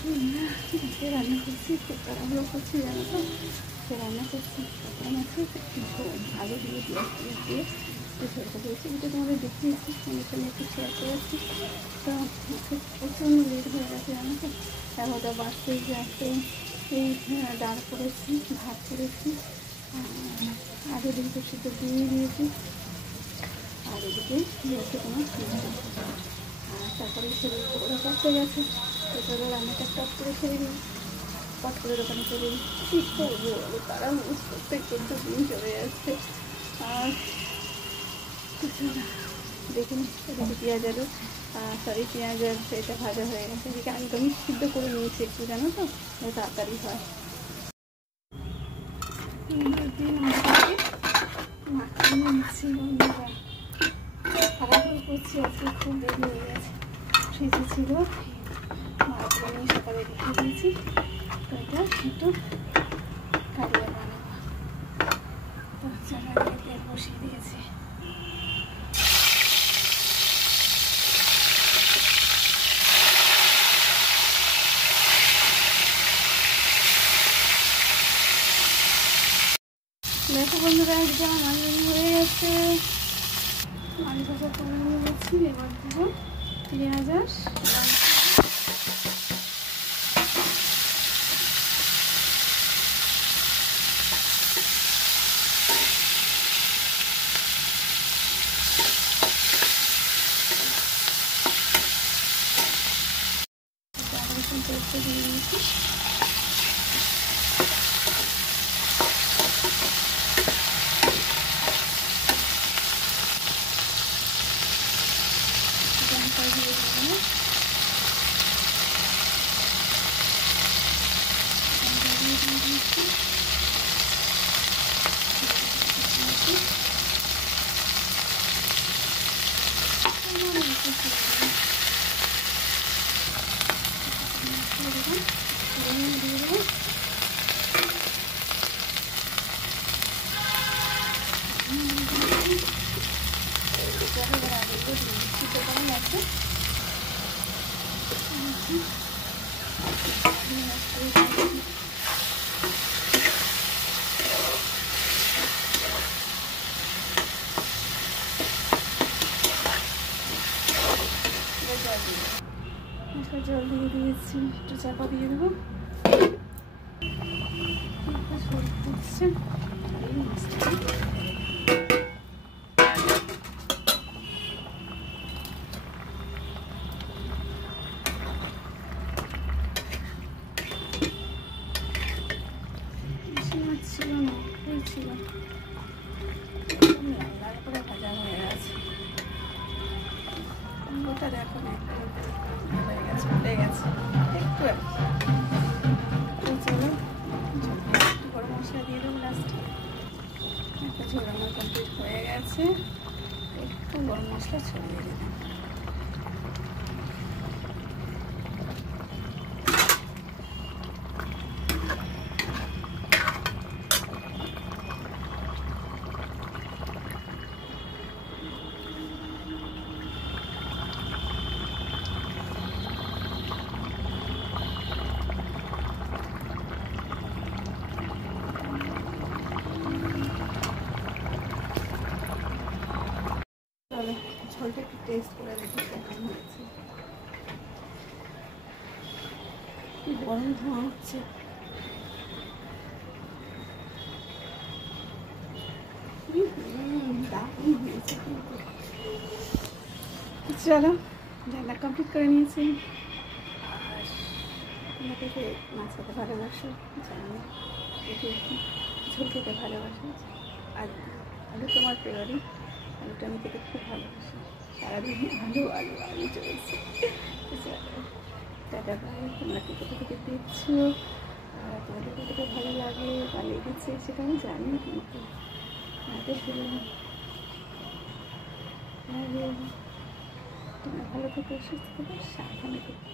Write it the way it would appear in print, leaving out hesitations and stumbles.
আজকে রান্না করছি, খুব তাড়াহুড়ো করছি জানো তো। সে রান্না করছি তখন আছে ঝোল আলু দিয়ে পেঁয়াজ দিয়ে ঝোলটা দিয়েছি, এটা তোমাদের দেখিয়েছি, তোমাদের সঙ্গে একটু শেয়ার করেছি। তো প্রচণ্ড লেট হয়ে গেছে জানো তো। 11টা বাজতে যাতে এই ডাল করেছি, ভাত করেছি, আলু দিয়ে সিদ্ধ দিয়ে দিয়েছি, আর এদিকে দিয়েছে তোমার আর তারপরে শরীর ওরা করতে গেছে। তো চলো রান্নাটা স্টার্ট করে ছেড়ে দিই, পট করে দোকানে চলে দিই। কী করবো বলো, তারা মুজ করতে করতে দিন চলে যাচ্ছে। আর দেখুন এদিকে পেঁয়াজ আলু পেঁয়াজ আর এটা ভাজা হয়ে গেছে, এদিকে একদমই সিদ্ধ করে নিয়েছি একটু জানো তো, তাড়াতাড়ি হয়। মাখিয়ে নিচ্ছি বন্ধুরা, তাড়াতাড়ি করছি, আজকে খুব দেরি হয়ে গেছে। ফ্রিজে ছিল মাছগুলো নিয়ে সকালে রেখে দিয়েছি, তো এটা একটু কালিয়ে বানাবো। তো চলো তেল বসিয়ে দিয়েছি। দেখো বন্ধুরা, এদিকে আমার মাছ হয়ে গেছে, মাছ ভাজা করে নিয়েছি। এবার দেবো পেঁয়াজ আর পেস্ট দিয়ে দিয়েছি। লঙ্কা দিয়ে দেবো, জল দিয়ে দিয়েছি, একটু চাপা দিয়ে দেবো। ঝোল ফুটছে, ছিল না ছিল লাল করে ভাজা হয়ে গেছে। ওটা দেখো হয়ে গেছে, উঠে গেছে একটু চলো একটু গরম মশলা দিয়ে দেবো লাস্টে। একটা ঝোল আমার কমপ্লিট হয়ে গেছে, একটু গরম মশলা ছড়িয়ে দিলাম। ঝোলটা একটু টেস্ট করে দেখি কেমন হয়েছে। গরম ধোঁয়া হচ্ছে, দারুণ হয়েছে কিন্তু। চলো রান্না কমপ্লিট করে নিয়েছি। আর তোমাকে মাছ খেতে ভালোবাসো, জানো ঝোল খেতে ভালোবাসো, আর আলু তোমার ফেভারিট, আলুটা আমি খেতে খুব ভালোবাসি। সারাদিন আলু আলু আলু চলছে। টাটা বাই, তোমরা কি কোথা থেকে দেখছো, আর তোমাদের কতটা ভালো লাগে বা লেগেছে সেটা আমি জানি, কিন্তু তোমরা ভালো থেকো, সুস্থ থেকো, সাবধানে থেকো।